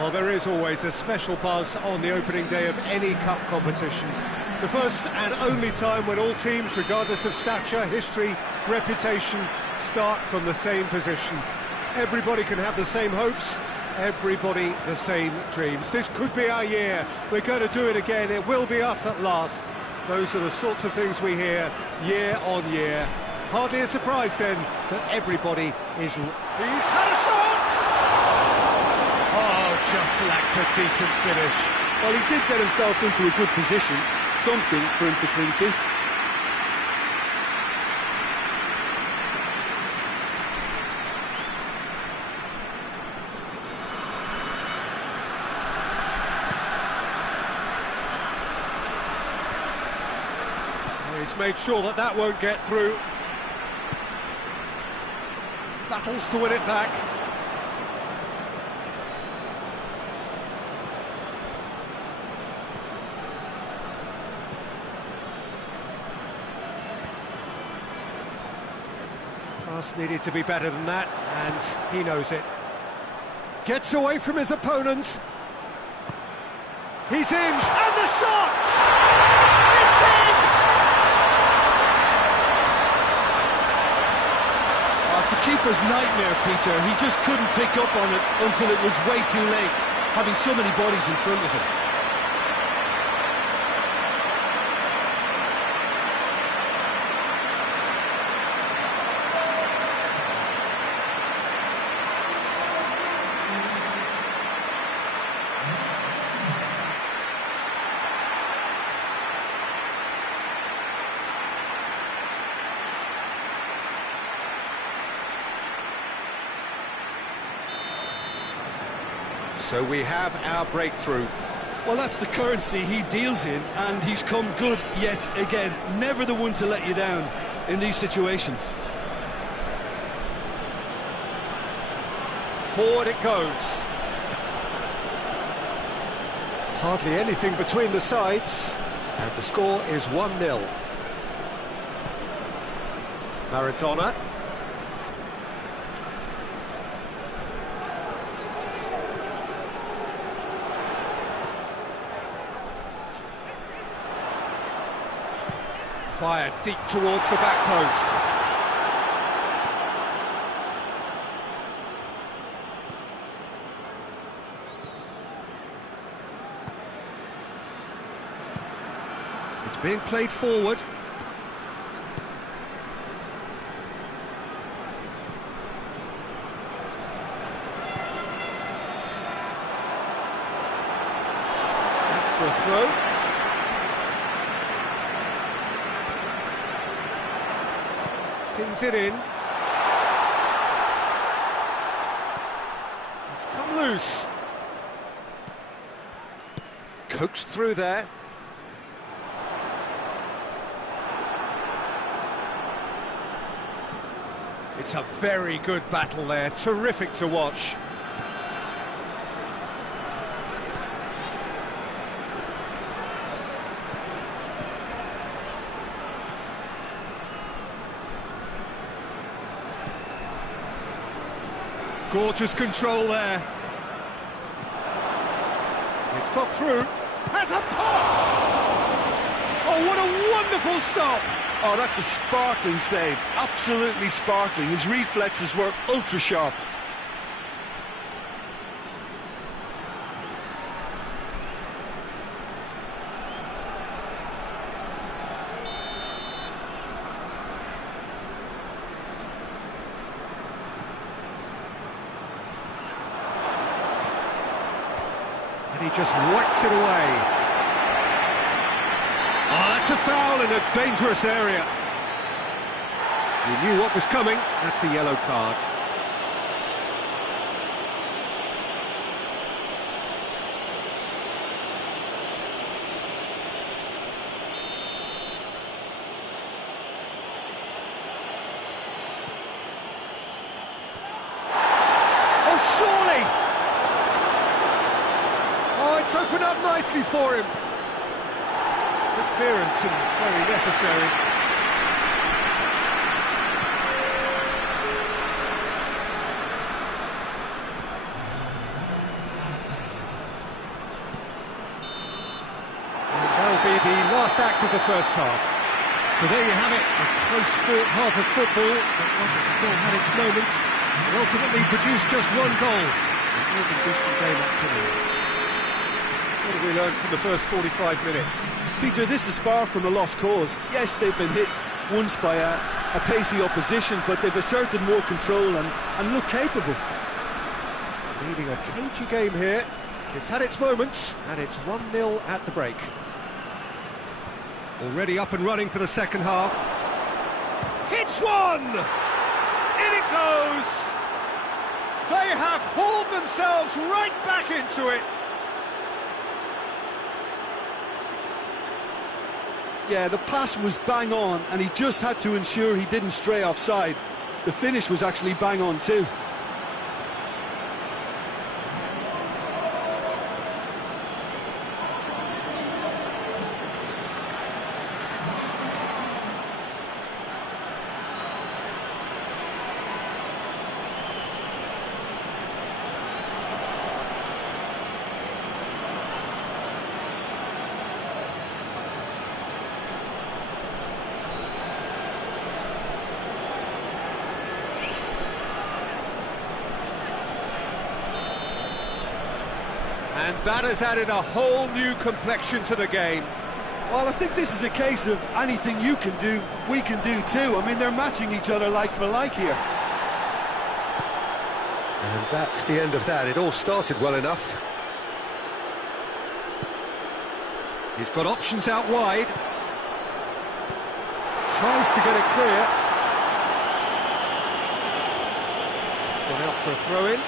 Well, there is always a special buzz on the opening day of any cup competition. The first and only time when all teams, regardless of stature, history, reputation, start from the same position. Everybody can have the same hopes, everybody the same dreams. This could be our year. We're going to do it again. It will be us at last. Those are the sorts of things we hear year on year. Hardly a surprise then that everybody is... He's had a shot! Oh, just lacked a decent finish. Well, he did get himself into a good position, something for him to cling to. He's made sure that that won't get through. Battles to win it back. Pass needed to be better than that, and he knows it. Gets away from his opponent. He's in, and the shot! It's in! It's a keeper's nightmare, Peter. He just couldn't pick up on it until it was way too late, having so many bodies in front of him. So we have our breakthrough. Well, that's the currency he deals in, and he's come good yet again. Never the one to let you down in these situations. Forward it goes. Hardly anything between the sides, and the score is 1-0. Maradona. Fired deep towards the back post. It's being played forward. Back for a throw. Pings it in. It's come loose. Coaxed through there. It's a very good battle there, terrific to watch. Gorgeous control there. It's got through. Has a pop! Oh, what a wonderful stop! Oh, that's a sparkling save. Absolutely sparkling. His reflexes were ultra sharp. And he just whacks it away. Oh, that's a foul in a dangerous area. He knew what was coming. That's a yellow card. Oh, surely! Oh, it's opened up nicely for him. Good clearance and very necessary. start of the first half. So there you have it, a close-fought half of football, but one that still had its moments, and ultimately produced just one goal. A more than decent game up to now. What have we learned from the first 45 minutes? Peter, this is far from a lost cause. Yes, they've been hit once by a pacey opposition, but they've asserted more control and look capable. Leading a cagey game here. It's had its moments, and it's 1-0 at the break. Already up and running for the second half. Hits one! In it goes! They have hauled themselves right back into it. Yeah, the pass was bang on, and he just had to ensure he didn't stray offside. The finish was actually bang on too. And that has added a whole new complexion to the game. Well, I think this is a case of anything you can do, we can do too. I mean, they're matching each other like for like here. And that's the end of that. It all started well enough. He's got options out wide. Tries to get it clear. It's gone out for a throw-in.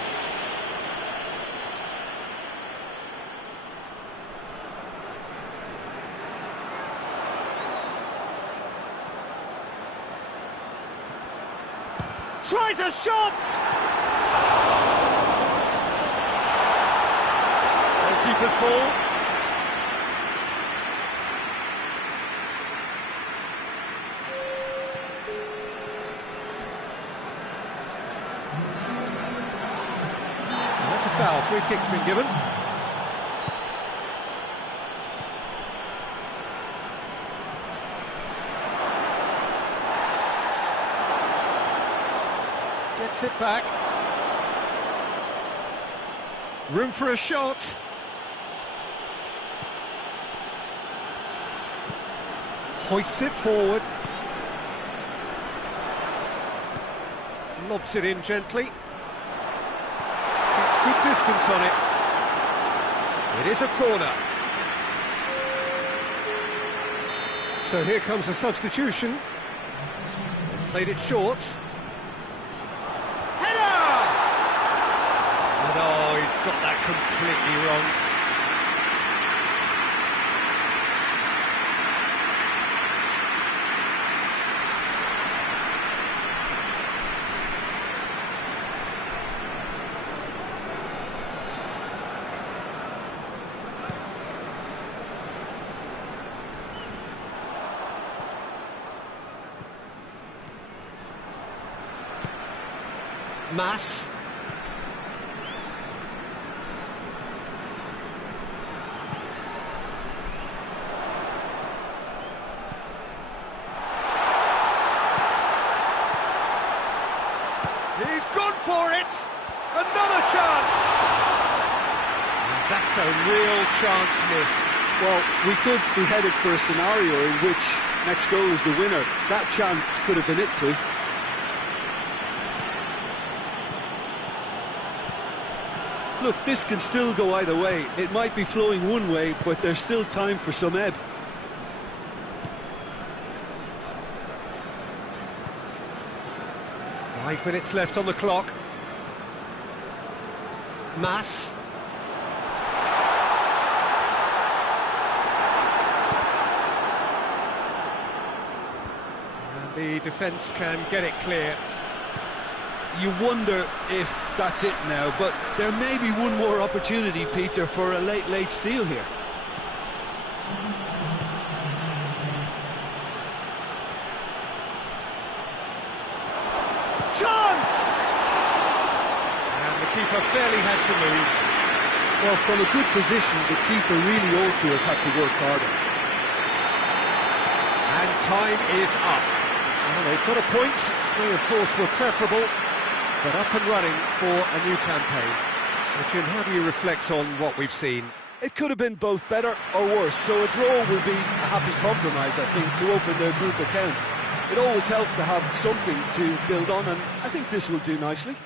Tries a shot! Goalkeeper's ball. That's a foul. Free kick's been given. Gets it back. Room for a shot. Hoists it forward. Lobs it in gently. Gets good distance on it. It is a corner. So here comes a substitution. Played it short. Oh, he's got that completely wrong. Mass. He's gone for it! Another chance! And that's a real chance missed. Well, we could be headed for a scenario in which next goal is the winner. That chance could have been it too. Look, this can still go either way. It might be flowing one way, but there's still time for some ebb. Five minutes left on the clock. Mass. And the defence can get it clear. You wonder if that's it now, but there may be one more opportunity, Peter, for a late steal here. Chance! And the keeper barely had to move. Well, from a good position, the keeper really ought to have had to work harder. And time is up. Well, they've got a point. 3, of course, were preferable, but up and running for a new campaign. So, Jim, how do you reflect on what we've seen? It could have been both better or worse, so a draw will be a happy compromise, I think, to open their group account. It always helps to have something to build on, and I think this will do nicely.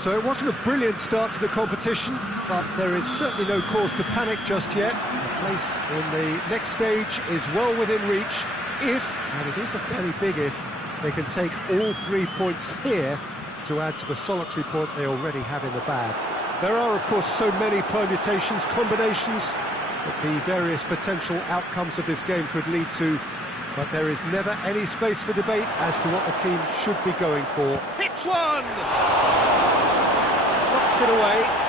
So it wasn't a brilliant start to the competition, but there is certainly no cause to panic just yet. A place in the next stage is well within reach if, and it is a fairly big if, they can take all 3 points here to add to the solitary point they already have in the bag. There are, of course, so many permutations, combinations that the various potential outcomes of this game could lead to, but there is never any space for debate as to what the team should be going for. Hits one! Knocks it away.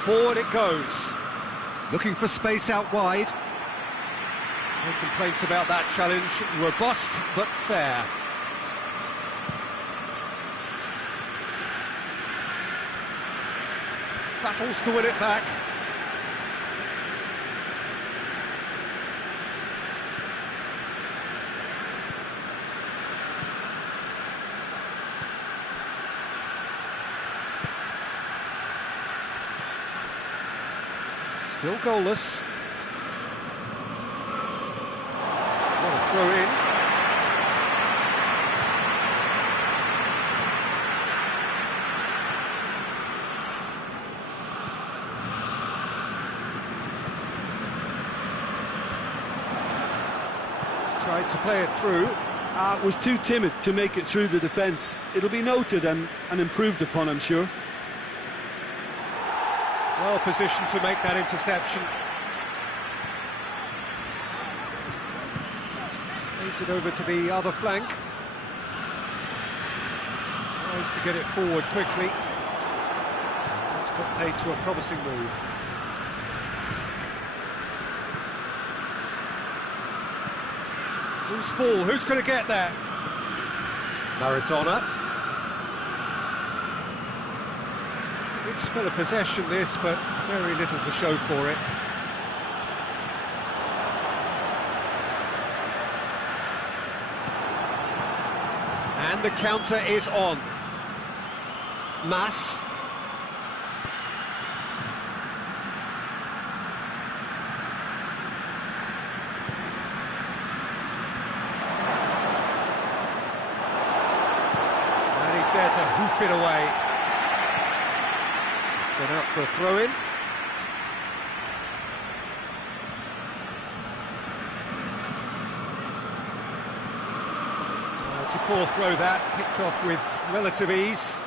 Forward it goes. Looking for space out wide. No complaints about that challenge. Robust but fair. Battles to win it back. Still goalless. What a throw in. Tried to play it through. Was too timid to make it through the defence. It'll be noted and improved upon, I'm sure. Well positioned to make that interception. Plays it over to the other flank. Tries to get it forward quickly. That's put paid to a promising move. Loose ball, who's going to get there? Maradona. Good spell of possession this, but very little to show for it. And the counter is on. Mas. And he's there to hoof it away. Gone out for a throw-in. It's a poor throw that, picked off with relative ease.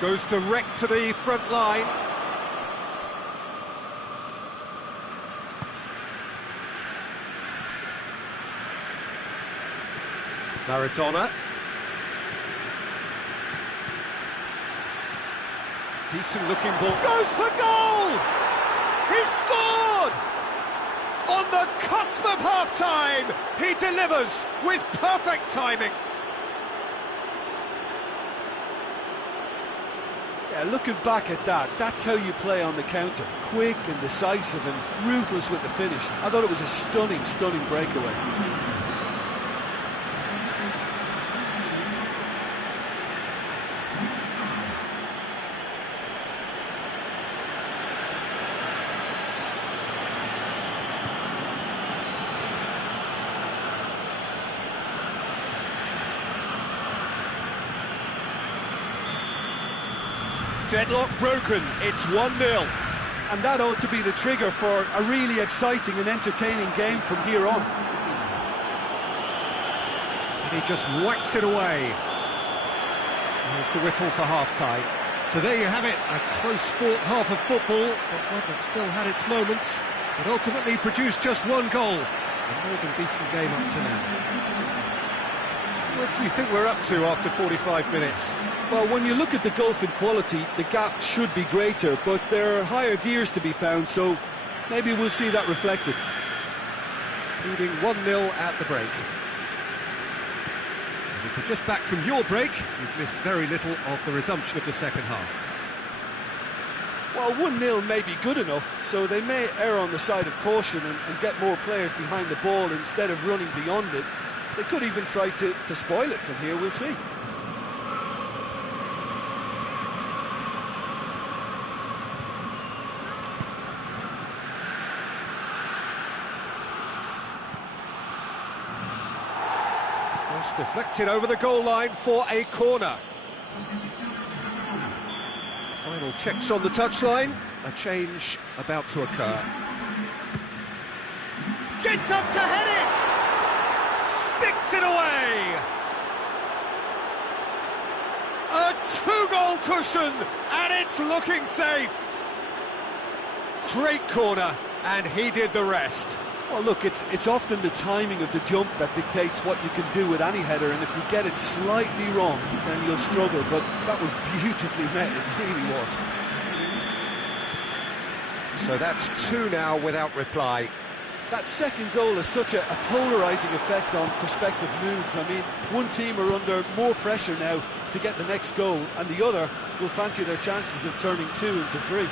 Goes direct to the front line. Maradona. Decent looking ball. Goes for goal! He's scored! On the cusp of half-time, he delivers with perfect timing. Yeah, looking back at that, that's how you play on the counter. Quick and decisive and ruthless with the finish. I thought it was a stunning, stunning breakaway. Deadlock broken, it's 1-0. And that ought to be the trigger for a really exciting and entertaining game from here on. And he just whacks it away. There's the whistle for half-time. So there you have it, a close-fought half of football, but one that still had its moments, but ultimately produced just one goal. A more than decent game up to now. What do you think we're up to after 45 minutes? Well, when you look at the gulf in quality, the gap should be greater, but there are higher gears to be found, so maybe we'll see that reflected. Leading 1-0 at the break. And if you're just back from your break, you've missed very little of the resumption of the second half. Well, 1-0 may be good enough, so they may err on the side of caution and get more players behind the ball instead of running beyond it. They could even try to spoil it from here, we'll see. Cross deflected over the goal line for a corner. Well, checks on the touchline, a change about to occur. Gets up to head it! Sticks it away! A two-goal cushion, and it's looking safe! Great corner, and he did the rest. Well, look, it's often the timing of the jump that dictates what you can do with any header, and if you get it slightly wrong, then you'll struggle, but that was beautifully met, it really was. So that's two now without reply. That second goal has such a polarising effect on prospective moods. I mean, one team are under more pressure now to get the next goal, and the other will fancy their chances of turning 2 into 3.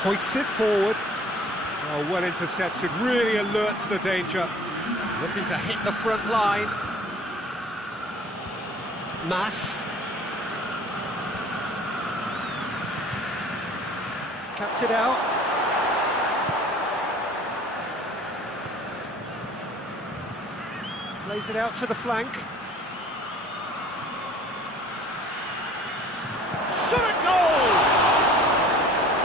Hoists it forward. Oh, well intercepted, really alert to the danger. Looking to hit the front line. Mass. Cuts it out. Plays it out to the flank. Shot at goal!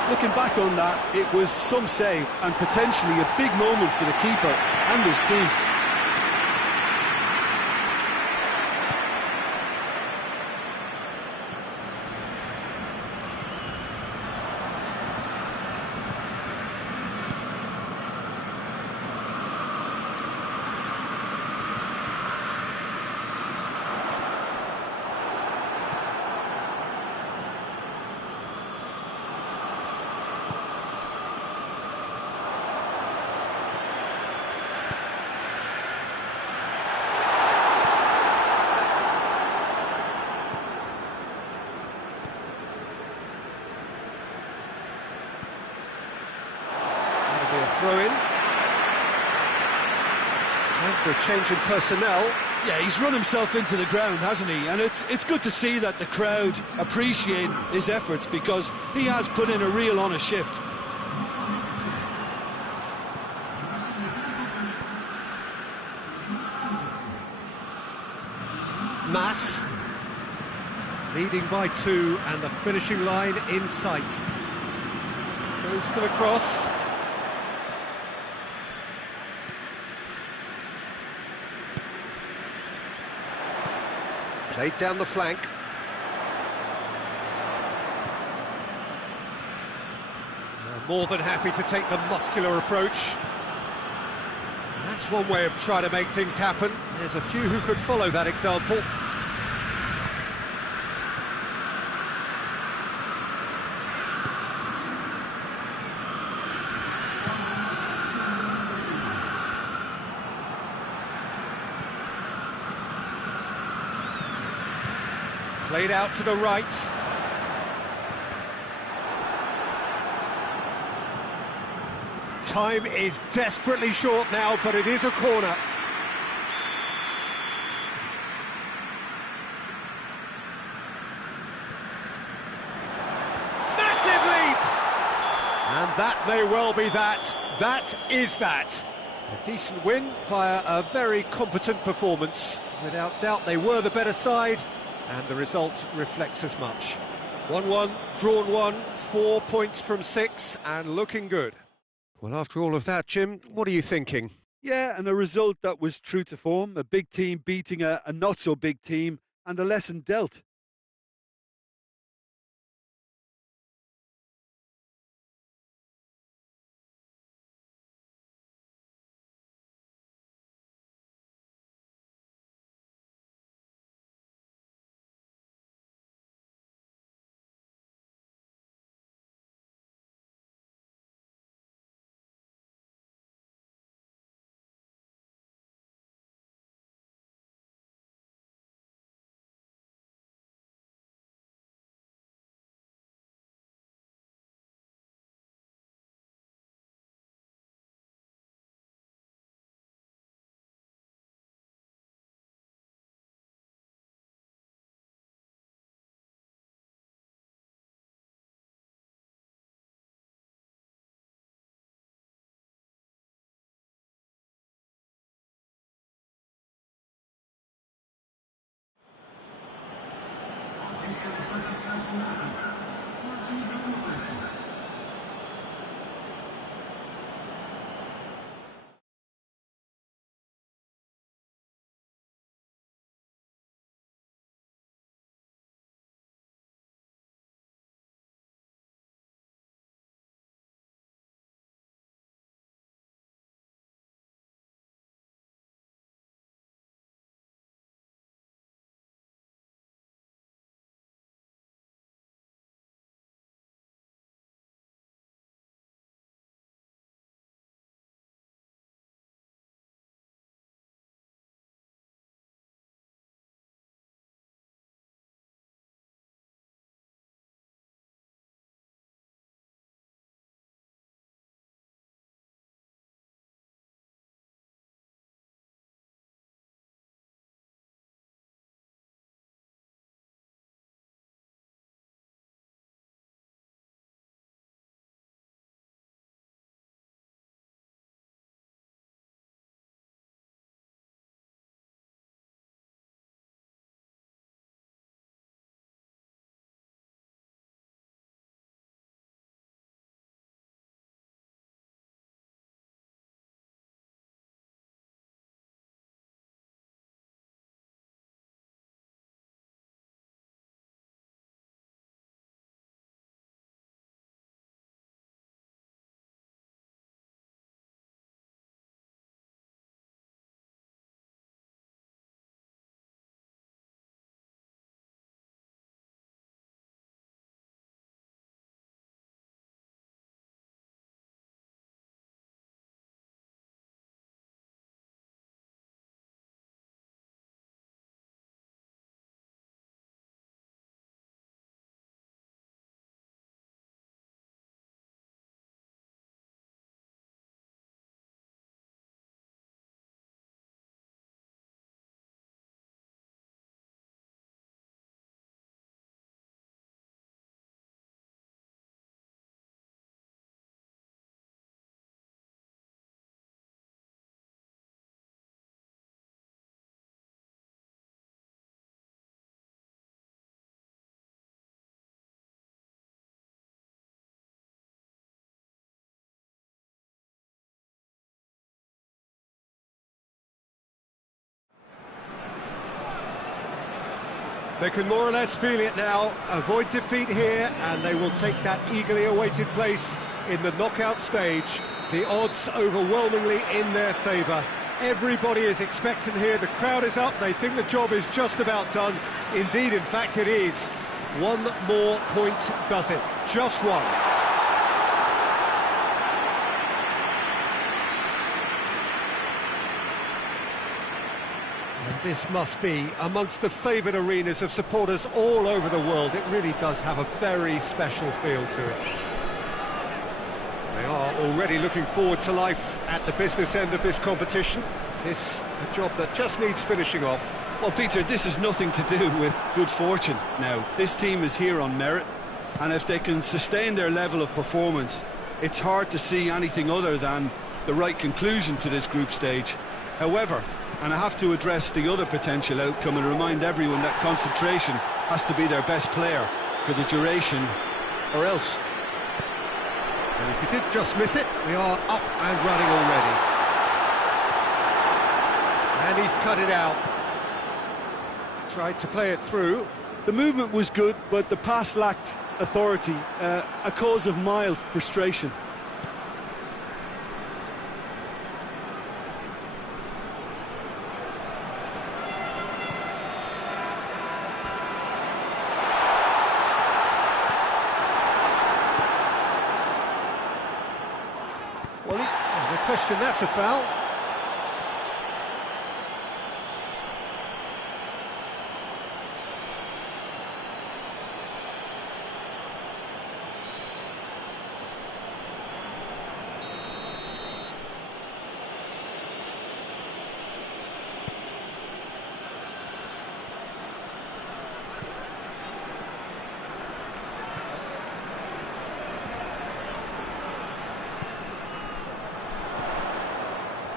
Looking back on that, it was some save and potentially a big moment for the keeper and his team. A throw-in. Time for a change in personnel. Yeah, he's run himself into the ground, hasn't he? And it's good to see that the crowd appreciate his efforts, because he has put in a real honest shift. Mass. Leading by 2 and the finishing line in sight. Goes for the cross. Played down the flank. More than happy to take the muscular approach. That's one way of trying to make things happen. There's a few who could follow that example. Played out to the right. Time is desperately short now, but it is a corner. Massive leap! And that may well be that. That is that. A decent win via a very competent performance. Without doubt, they were the better side, and the result reflects as much. 1-1, drawn 1, 4 points from 6, and looking good. Well, after all of that, Jim, what are you thinking? Yeah, and a result that was true to form, a big team beating a not-so-big team, and a lesson dealt. They can more or less feel it now, avoid defeat here, and they will take that eagerly awaited place in the knockout stage. The odds overwhelmingly in their favour. Everybody is expectant here, the crowd is up, they think the job is just about done. Indeed, in fact it is. One more point does it, just one. And this must be amongst the favoured arenas of supporters all over the world. It really does have a very special feel to it. They are already looking forward to life at the business end of this competition. This a job that just needs finishing off. Well, Peter, this is nothing to do with good fortune now. This team is here on merit, and if they can sustain their level of performance, it's hard to see anything other than the right conclusion to this group stage. However, and I have to address the other potential outcome and remind everyone that concentration has to be their best player for the duration, or else. And if you did just miss it, we are up and running already. And he's cut it out. Tried to play it through. The movement was good, but the pass lacked authority, a cause of mild frustration. Well, no question, that's a foul.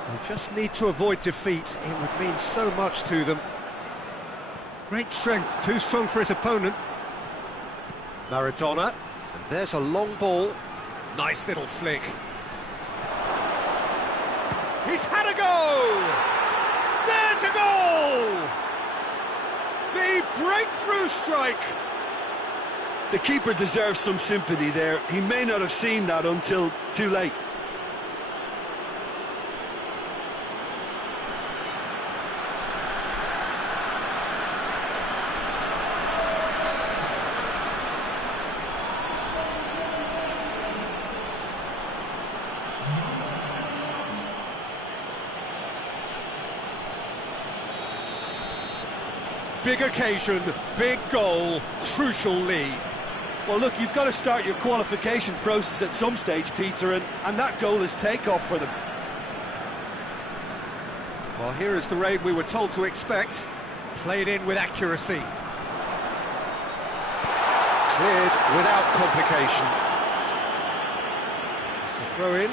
They just need to avoid defeat. It would mean so much to them. Great strength, too strong for his opponent. Maradona, and there's a long ball. Nice little flick. He's had a go! There's a goal! The breakthrough strike! The keeper deserves some sympathy there. He may not have seen that until too late. Big occasion, big goal, crucial lead. Well, look, you've got to start your qualification process at some stage, Peter, and that goal is takeoff for them. Well, here is the raid we were told to expect. Played in with accuracy. Cleared without complication. It's a throw in.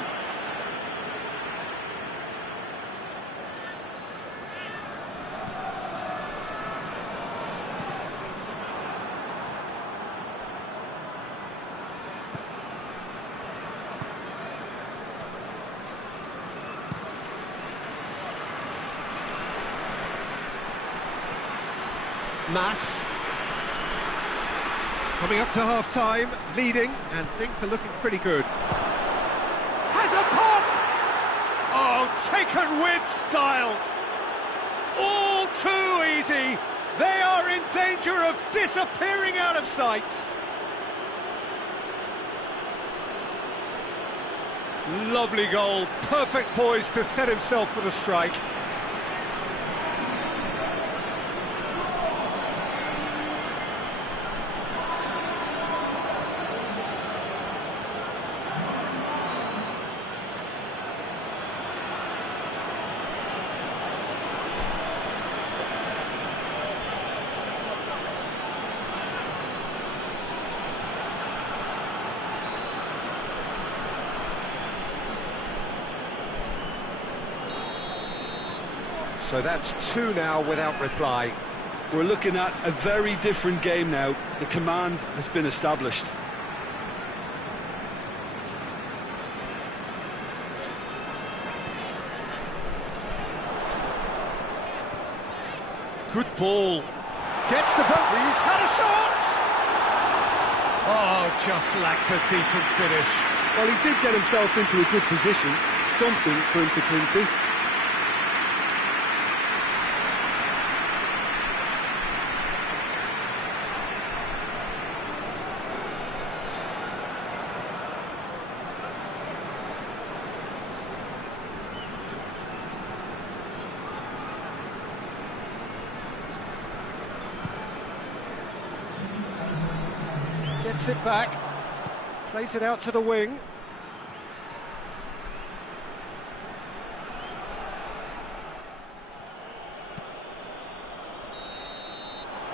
Mass coming up to half-time, leading, and things are looking pretty good. Has a pop! Oh, taken with style! All too easy! They are in danger of disappearing out of sight! Lovely goal, perfect poise to set himself for the strike. So that's two now without reply. We're looking at a very different game now. The command has been established. Good ball. Gets the boat, he's had a shot! Oh, just lacked a decent finish. Well, he did get himself into a good position, something for him to cling to. Gets it back, plays it out to the wing.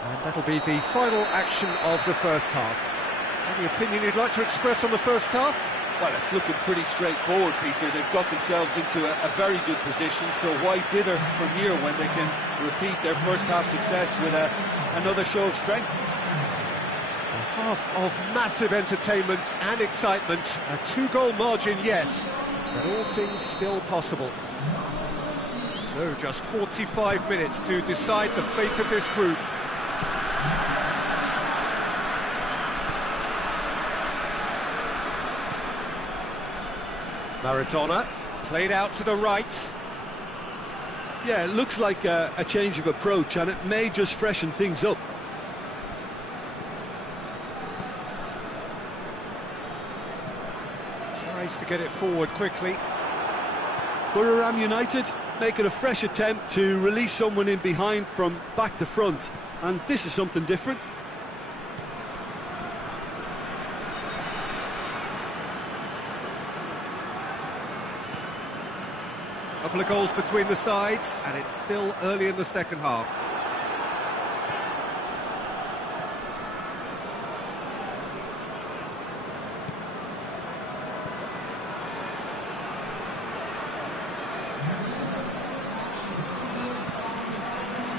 And that'll be the final action of the first half. Any opinion you'd like to express on the first half? Well, it's looking pretty straightforward, Peter. They've got themselves into a very good position, so why dither from here when they can repeat their first half success with another show of strength? A half of massive entertainment and excitement. A two-goal margin, yes, but all things still possible. So just 45 minutes to decide the fate of this group. Maradona, played out to the right. Yeah, it looks like a change of approach, and it may just freshen things up. Tries to get it forward quickly. Buriram United making a fresh attempt to release someone in behind from back to front, and this is something different. Couple of goals between the sides, and it's still early in the second half.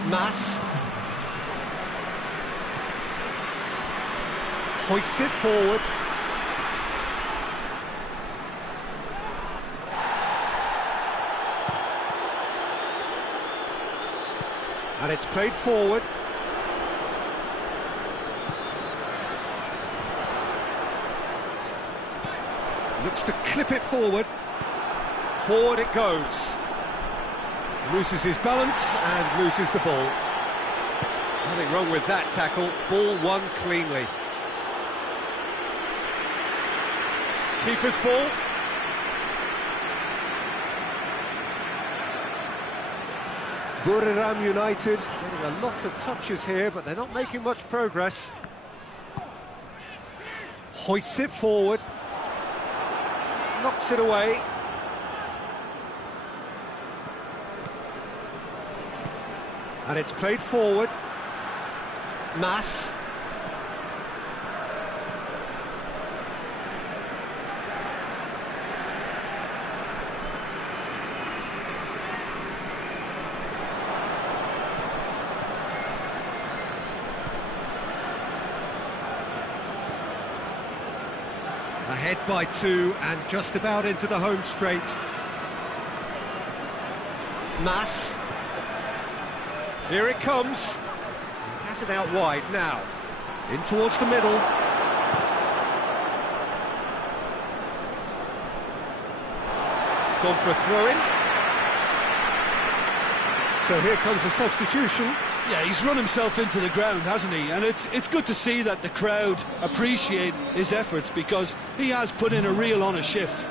Mass hoists it forward. And it's played forward. Looks to clip it forward. Forward it goes. Loses his balance and loses the ball. Nothing wrong with that tackle. Ball won cleanly. Keeper's ball. Buriram United getting a lot of touches here, but they're not making much progress. Hoists it forward. Knocks it away. And it's played forward. Mass. Ahead by 2 and just about into the home straight. Mass. Here it comes. He has it out wide now. In towards the middle. It's gone for a throw-in. So here comes the substitution. Yeah, he's run himself into the ground, hasn't he? And it's good to see that the crowd appreciate his efforts, because he has put in a real honest shift.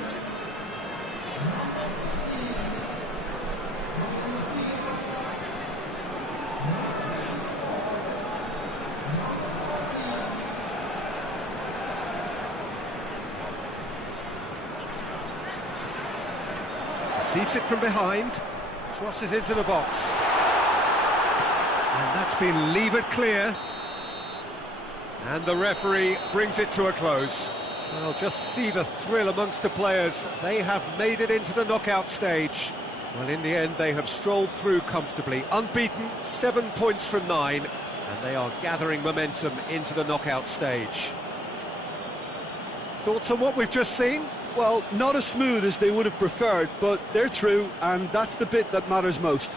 Receives it from behind, crosses into the box. And that's been levered clear. And the referee brings it to a close. Well, just see the thrill amongst the players. They have made it into the knockout stage. Well, in the end, they have strolled through comfortably. Unbeaten, 7 points from 9. And they are gathering momentum into the knockout stage. Thoughts on what we've just seen? Well, not as smooth as they would have preferred, but they're through, and that's the bit that matters most.